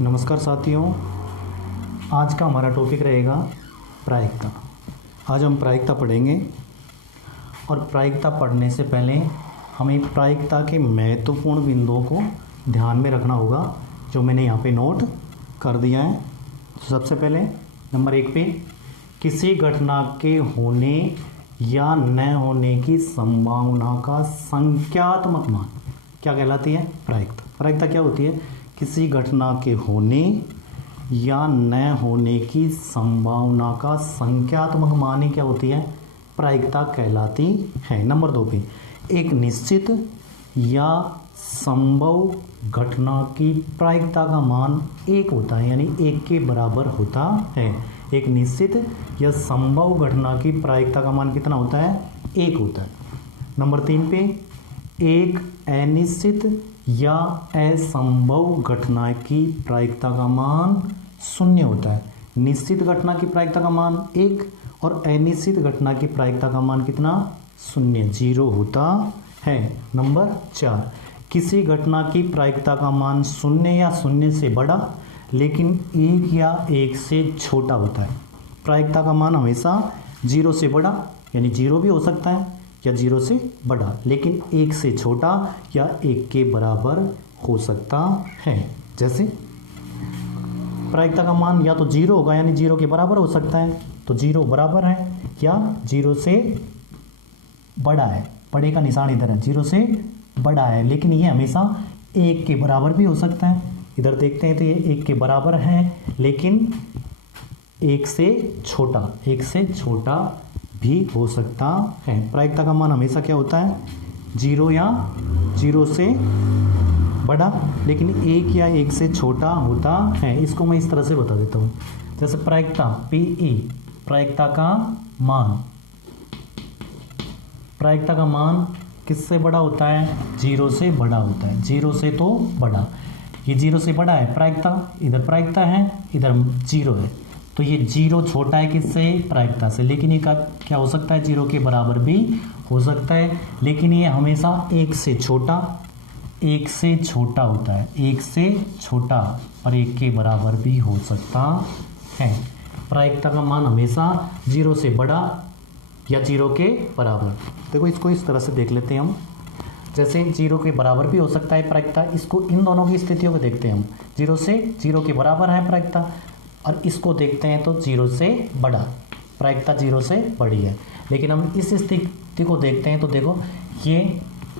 नमस्कार साथियों, आज का हमारा टॉपिक रहेगा प्रायिकता। आज हम प्रायिकता पढ़ेंगे और प्रायिकता पढ़ने से पहले हमें प्रायिकता के महत्वपूर्ण बिंदुओं को ध्यान में रखना होगा, जो मैंने यहाँ पे नोट कर दिया है। तो सबसे पहले नंबर 1 पे किसी घटना के होने या न होने की संभावना का संख्यात्मक मान क्या कहलाती है? प्रायिकता। प्रायिकता क्या होती है? किसी घटना के होने या न होने की संभावना का संख्यात्मक मान ही क्या होती है? प्रायिकता कहलाती है। नंबर 2 पे एक निश्चित या संभव घटना की प्रायिकता का मान 1 होता है, यानी 1 के बराबर होता है। एक निश्चित या संभव घटना की प्रायिकता का मान कितना होता है? 1 होता है। नंबर 3 पे एक अनिश्चित या असंभव घटना की प्रायिकता का मान 0 होता है। निश्चित घटना की प्रायिकता का मान 1 और अनिश्चित घटना की प्रायिकता का मान कितना? 0, 0 होता है। नंबर 4 किसी घटना की प्रायिकता का मान 0 या 0 से बड़ा लेकिन 1 या 1 से छोटा होता है। प्रायिकता का मान हमेशा 0 से बड़ा, यानी 0 भी हो सकता है, या 0 से बड़ा लेकिन 1 से छोटा या 1 के बराबर हो सकता है। जैसे प्रायिकता का मान या तो 0 होगा, यानी 0 के बराबर हो सकता है, तो 0 बराबर है, या 0 से बड़ा है, बड़े का निशान इधर है, 0 से बड़ा है, लेकिन ये हमेशा 1 के बराबर भी हो सकता है। इधर देखते हैं तो ये 1 के बराबर है लेकिन 1 से छोटा भी हो सकता है। प्रायिकता का मान हमेशा क्या होता है? 0 या 0 से बड़ा लेकिन 1 या 1 से छोटा होता है। इसको मैं इस तरह से बता देता हूँ। जैसे प्रायिकता PE, प्रायिकता का मान किससे बड़ा होता है? 0 से बड़ा होता है। 0 से तो बड़ा, ये 0 से बड़ा है प्रायिकता, इधर प्रायिकता है, इधर 0 है, तो ये 0 छोटा है किससे? प्रायिकता से, लेकिन ये क्या हो सकता है? 0 के बराबर भी हो सकता है, लेकिन ये हमेशा 1 से छोटा होता है, 1 से छोटा और 1 के बराबर भी हो सकता है। प्रायिकता का मान हमेशा 0 से बड़ा या 0 के बराबर। देखो इसको इस तरह से देख लेते हैं हम। जैसे 0 के बराबर भी हो सकता है प्रायिकता, इसको इन दोनों की स्थितियों को देखते हैं हम। 0 के बराबर है प्रायिकता, और इसको देखते हैं तो 0 से बड़ा, प्रायिकता 0 से बड़ी है। लेकिन हम इस स्थिति को देखते हैं तो देखो ये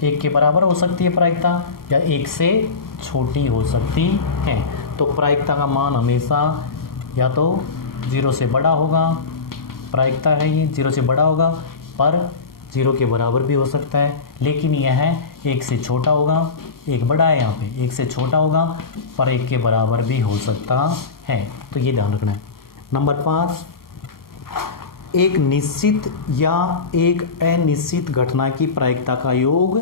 1 के बराबर हो सकती है प्रायिकता, या 1 से छोटी हो सकती है। तो प्रायिकता का मान हमेशा या तो 0 से बड़ा होगा, प्रायिकता है ये 0 से बड़ा होगा, पर 0 के बराबर भी हो सकता है, लेकिन यह 1 से छोटा होगा। 1 बड़ा है यहाँ पे, 1 से छोटा होगा पर 1 के बराबर भी हो सकता है। तो ये ध्यान रखना है। नंबर 5 एक निश्चित या एक अनिश्चित घटना की प्रायिकता का योग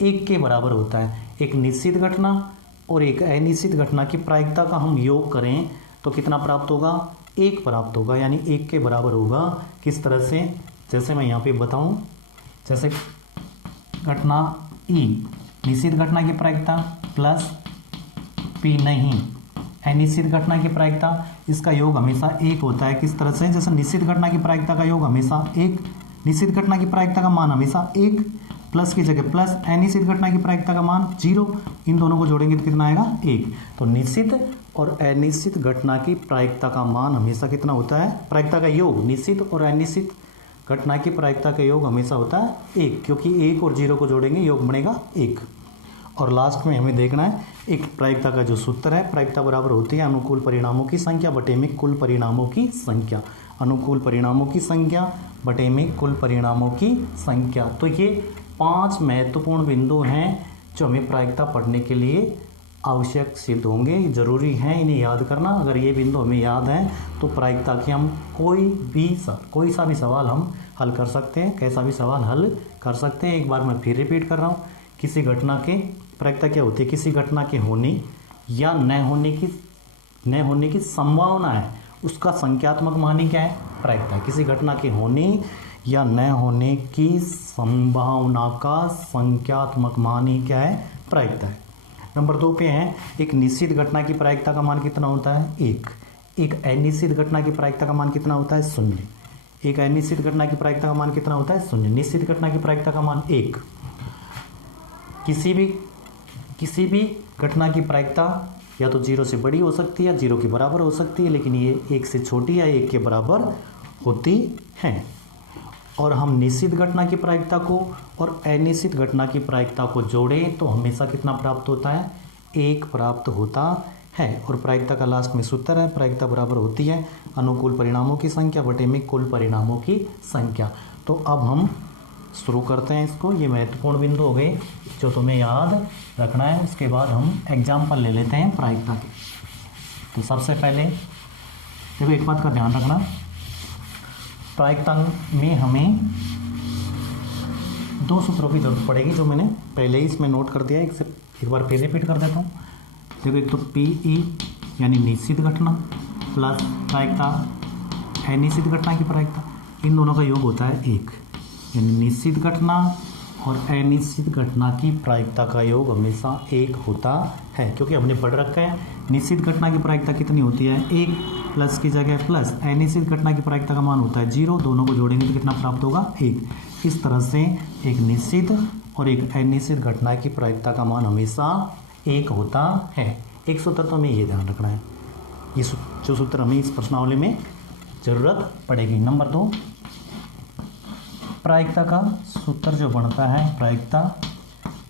1 के बराबर होता है। एक निश्चित घटना और एक अनिश्चित घटना की प्रायिकता का हम योग करें तो कितना प्राप्त होगा? 1 प्राप्त होगा, यानी 1 के बराबर होगा। किस तरह से? जैसे मैं यहाँ पे बताऊँ, जैसे घटना E, निश्चित घटना की प्रायिकता प्लस P नहीं, अनिश्चित घटना की प्रायिकता, इसका योग हमेशा 1 होता है। किस तरह से? जैसे निश्चित घटना की प्रायिकता का योग हमेशा 1, निश्चित घटना की प्रायिकता का मान हमेशा 1, प्लस की जगह प्लस, अनिश्चित घटना की प्रायिकता का मान 0, इन दोनों को जोड़ेंगे तो कितना आएगा? 1। तो निश्चित और अनिश्चित घटना की प्रायिकता का मान हमेशा कितना होता है? प्रायिकता का योग, निश्चित और अनिश्चित घटना की प्रायिकता का योग हमेशा होता है 1, क्योंकि 1 और 0 को जोड़ेंगे योग बनेगा 1। और लास्ट में हमें देखना है एक प्रायिकता का जो सूत्र है, प्रायिकता बराबर होती है अनुकूल परिणामों की संख्या बटे में कुल परिणामों की संख्या। अनुकूल परिणामों की संख्या बटे में कुल परिणामों की संख्या। तो ये 5 महत्वपूर्ण बिंदु हैं जो हमें प्रायिकता पढ़ने के लिए आवश्यक सिद्ध होंगे, जरूरी है इन्हें याद करना। अगर ये बिंदु हमें याद है तो प्रायिकता की हम कोई सा भी सवाल हम हल कर सकते हैं, कैसा भी सवाल हल कर सकते हैं। एक बार मैं फिर रिपीट कर रहा हूँ, किसी घटना के प्रायिकता क्या होती है? किसी घटना के होने या न होने की संभावना है, उसका संख्यात्मक मान ही क्या है? प्रायिकता। किसी घटना के होने या न होने की संभावना का संख्यात्मक मान ही क्या है? प्रायिकता है। नंबर 2 पे है, एक निश्चित घटना की प्रायिकता का मान कितना होता है? 1। एक अनिश्चित घटना की प्रायिकता का मान कितना होता है? 0। एक अनिश्चित घटना की प्रायिकता का मान कितना होता है? 0। निश्चित घटना की प्रायिकता का मान 1। किसी भी घटना की प्रायिकता या तो 0 से बड़ी हो सकती है, 0 के बराबर हो सकती है, लेकिन ये 1 से छोटी या 1 के बराबर होती है। और हम निश्चित घटना की प्रायिकता को और अनिश्चित घटना की प्रायिकता को जोड़ें तो हमेशा कितना प्राप्त होता है? 1 प्राप्त होता है। और प्रायिकता का लास्ट में सूत्र है, प्रायिकता बराबर होती है अनुकूल परिणामों की संख्या बटे में कुल परिणामों की संख्या। तो अब हम शुरू करते हैं इसको। ये महत्वपूर्ण बिंदु हो गए जो तुम्हें याद रखना है। उसके बाद हम एग्जाम्पल ले लेते हैं प्रायिकता के। तो सबसे पहले देखो, एक बात का ध्यान रखना, प्रायिकता में हमें 2 सूत्रों की जरूरत पड़ेगी जो मैंने पहले ही इसमें नोट कर दिया है। एक बार फिर रिपीट कर देता हूँ। देखो, एक तो PE यानी निश्चित घटना प्लस प्रायिकता अनिश्चित घटना की प्रायिकता, इन दोनों का योग होता है 1। यानी निश्चित घटना और अनिश्चित घटना की प्रायिकता का योग हमेशा 1 होता है, क्योंकि हमने पढ़ रखा है निश्चित घटना की प्रायिकता कितनी होती है? 1 प्लस की जगह प्लस, अनिश्चित घटना की प्रायिकता का मान होता है 0। दोनों को जोड़ेंगे तो कितना प्राप्त होगा? 1। इस तरह से एक निश्चित और एक अनिश्चित घटना की प्रायिकता का मान हमेशा 1 होता है। एक सूत्र तो हमें ये ध्यान रखना है, ये जो सूत्र हमें इस प्रश्नावली में जरूरत पड़ेगी। नंबर 2, प्रायिकता का सूत्र जो बनता है, प्रायिकता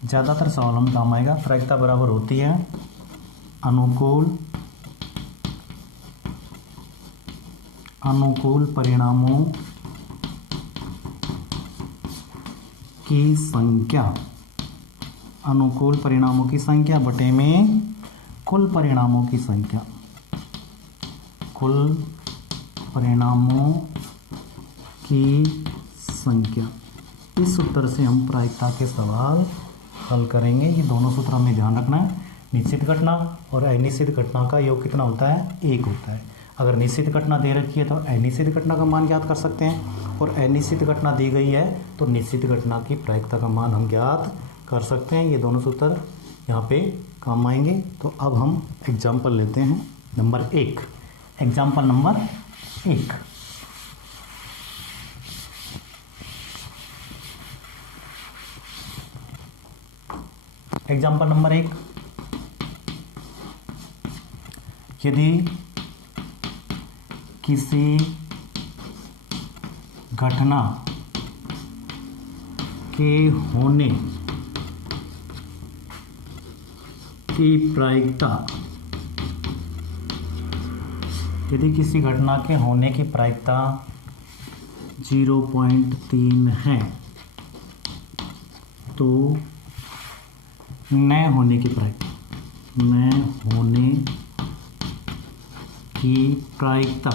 ज़्यादातर सवालों में काम आएगा। प्रायिकता बराबर होती है अनुकूल परिणामों की संख्या, अनुकूल परिणामों की संख्या बटे में कुल परिणामों की संख्या, कुल परिणामों की संख्या। इस सूत्र से हम प्रायिकता के सवाल हल करेंगे। ये दोनों सूत्र हमें ध्यान रखना है। निश्चित घटना और अनिश्चित घटना का योग कितना होता है? 1 होता है। अगर निश्चित घटना दे रखी है तो अनिश्चित घटना का मान ज्ञात कर सकते हैं, और अनिश्चित घटना दी गई है तो निश्चित घटना की प्रायिकता का मान हम ज्ञात कर सकते हैं। ये दोनों सूत्र यहाँ पे काम आएंगे। तो अब हम एग्जाम्पल लेते हैं। Number 1, example number 1, example number 1, यदि किसी घटना के होने की प्रायिकता, यदि किसी घटना के होने की प्रायिकता 0.3 है तो न होने की प्रायिकता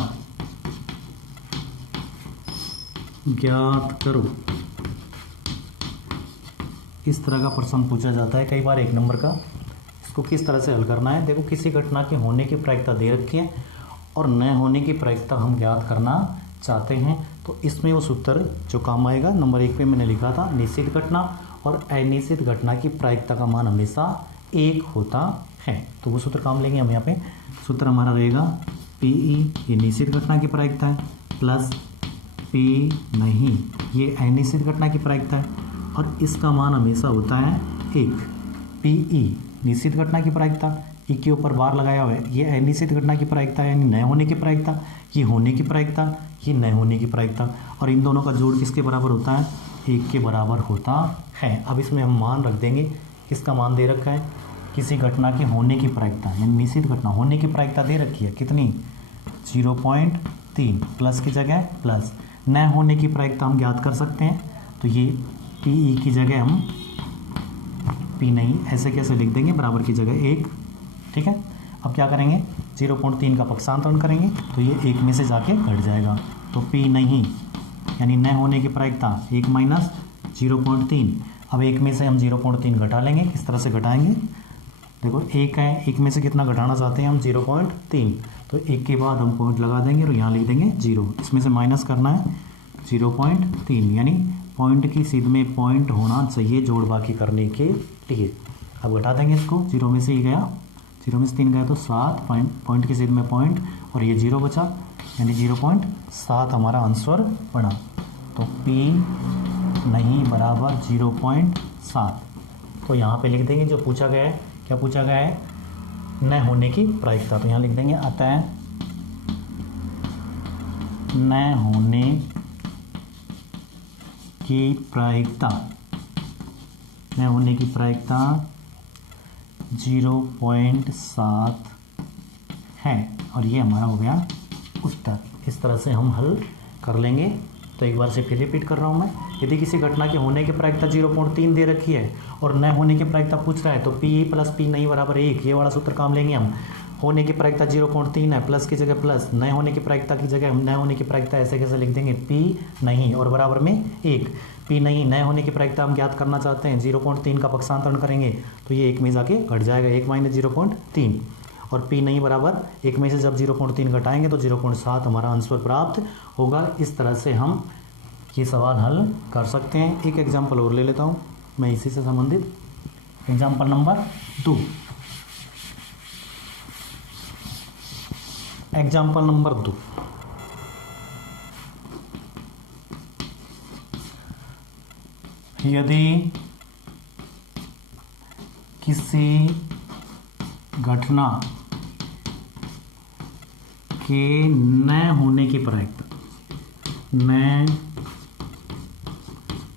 ज्ञात करो। इस तरह का प्रश्न पूछा जाता है कई बार 1 नंबर का। इसको किस तरह से हल करना है? देखो, किसी घटना के होने की प्रायिकता दे रखी है और न होने की प्रायिकता हम ज्ञात करना चाहते हैं, तो इसमें वो सूत्र जो काम आएगा, नंबर 1 पे मैंने लिखा था, निश्चित घटना और अनिश्चित घटना की प्रायिकता का मान हमेशा 1 होता है। तो वो सूत्र काम लेंगे हम यहाँ पे। सूत्र हमारा रहेगा PE, ये निश्चित घटना की प्रायिकता है, प्लस P नहीं, ये अनिश्चित घटना की प्रायिकता है, और इसका मान हमेशा होता है 1। PE निश्चित घटना की प्रायिकता, E के ऊपर बार लगाया हुआ है, ये अनिश्चित घटना की प्रायिकता यानी न होने की प्रायिकता, ये होने की प्रायिकता, ये न होने की प्रायिकता, और इन दोनों का जोड़ किसके बराबर होता है? 1 के बराबर होता है। अब इसमें हम मान रख देंगे, किसका मान दे रखा है? किसी घटना के होने की प्रायिकता, यानी निश्चित घटना होने की प्रायिकता दे रखी है कितनी? 0.3, प्लस की जगह प्लस, न होने की प्रायिकता हम ज्ञात कर सकते हैं, तो ये PE की जगह हम P नहीं ऐसे कैसे लिख देंगे, बराबर की जगह 1। ठीक है, अब क्या करेंगे? 0.3 का पक्षांतरण करेंगे तो ये 1 में से जाके घट जाएगा, तो P नहीं यानी न होने की प्रायिकता 1 माइनस 0.3। अब 1 में से हम 0.3 घटा लेंगे। किस तरह से घटाएंगे? देखो, 1 है, 1 में से कितना घटाना चाहते हैं हम? 0.3, तो 1 के बाद हम पॉइंट लगा देंगे और यहाँ लिख देंगे 0। इसमें से माइनस करना है 0.3, यानी पॉइंट की सीध में पॉइंट होना चाहिए जोड़ बाकी करने के लिए। अब घटा देंगे इसको, 0 में से ही गया, 0 में से 3 गया तो 7, पॉइंट की जगह में पॉइंट और ये 0 बचा, यानी 0.7 हमारा आंसर बना। तो P नहीं बराबर 0.7। तो यहाँ पे लिख देंगे जो पूछा गया है, क्या पूछा गया है, न होने की प्रायिकता। तो यहाँ लिख देंगे अतः न होने की प्रायिकता, न होने की प्रायिकता 0.7 है। और ये हमारा हो गया उत्तर। इस तरह से हम हल कर लेंगे। तो एक बार से फिर रिपीट कर रहा हूँ मैं, यदि किसी घटना के होने की प्रायिकता 0.3 दे रखी है और न होने की प्रायिकता पूछ रहा है तो P प्लस P नहीं बराबर 1, ये वाला सूत्र काम लेंगे हम। होने की प्रायिकता 0.3 है, प्लस की जगह प्लस, न होने की प्रायिकता की जगह हम न होने की प्रायिकता ऐसे कैसे लिख देंगे, P नहीं और बराबर में 1। P नहीं, न होने की प्रायिकता हम ज्ञात करना चाहते हैं, 0.3 का पक्षांतरण करेंगे तो ये 1 में जाके घट जाएगा, 1 माइनस 0.3। और P नहीं बराबर 1 में से जब 0.3 घटाएंगे तो 0.7 हमारा आंसर प्राप्त होगा। इस तरह से हम ये सवाल हल कर सकते हैं। एक एग्जाम्पल और ले लेता हूँ मैं इसी से संबंधित, एग्जाम्पल नंबर 2। एग्जाम्पल नंबर 2, यदि किसी घटना के न होने की प्रायिकता, न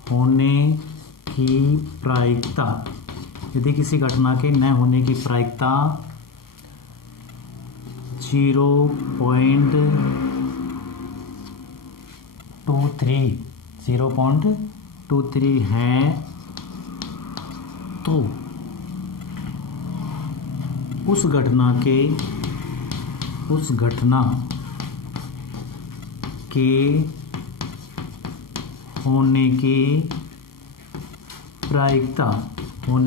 होने की प्रायिकता, यदि किसी घटना के न होने की प्रायिकता 0.23 है तो उस घटना के होने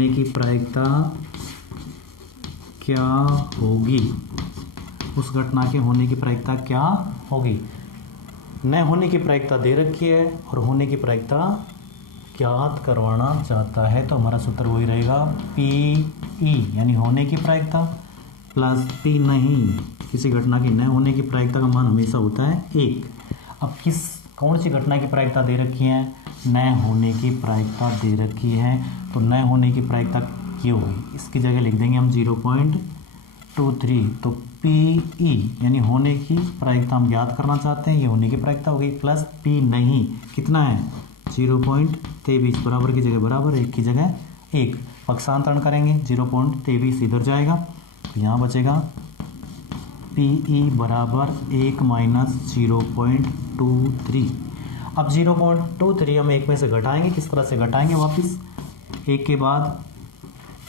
की प्रायिकता क्या होगी, उस घटना के होने की प्रायिकता क्या होगी। न होने की प्रायिकता दे रखी है और होने की प्रायिकता ज्ञात करवाना चाहता है, तो हमारा सूत्र वही रहेगा PE यानी होने की प्रायिकता प्लस P नहीं, किसी घटना की न होने की प्रायिकता का मान हमेशा होता है 1। अब कौन सी घटना की प्रायिकता दे रखी है, न होने की प्रायिकता दे रखी है, तो न होने की प्रायिकता क्या होगी, इसकी जगह लिख देंगे हम 0.23। तो PE यानी होने की प्रायिकता हम ज्ञात करना चाहते हैं, ये होने की प्रायिकता हो गई, प्लस P नहीं कितना है 0.23, बराबर की जगह बराबर, 1 की जगह 1, पक्षांतरण करेंगे 0.23 इधर जाएगा तो यहाँ बचेगा PE बराबर 1 माइनस 0.23। अब 0.23 हम 1 में से घटाएंगे, किस तरह से घटाएंगे, वापस 1 के बाद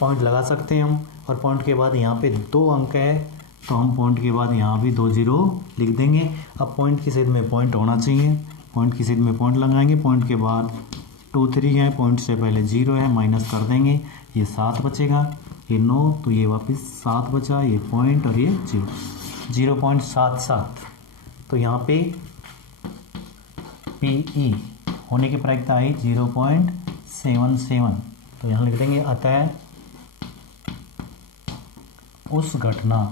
पॉइंट लगा सकते हैं हम, और पॉइंट के बाद यहाँ पे 2 अंक है तो हम पॉइंट के बाद यहाँ भी 2 0 लिख देंगे। अब पॉइंट की सीध में पॉइंट होना चाहिए, पॉइंट की सीध में पॉइंट लगाएंगे, पॉइंट के बाद 23 है, पॉइंट से पहले 0 है, माइनस कर देंगे, ये 7 बचेगा, ये 9, तो ये वापस 7 बचा, ये पॉइंट और ये 0.77। तो यहाँ पे PE होने की प्रायिकता आई 0.77। तो यहाँ लिख देंगे अतः उस घटना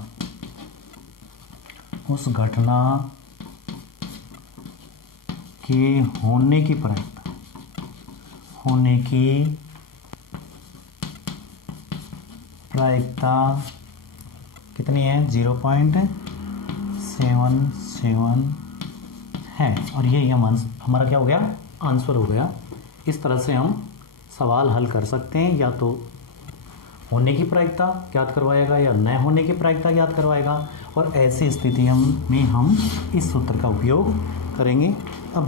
के होने की प्रायिकता कितनी है, 0.77 है। और यही हमारा क्या हो गया, आंसर हो गया। इस तरह से हम सवाल हल कर सकते हैं, या तो होने की प्रायिकता ज्ञात करवाएगा या न होने की प्रायिकता ज्ञात करवाएगा, और ऐसी स्थिति में हम इस सूत्र का उपयोग करेंगे। अब देखिए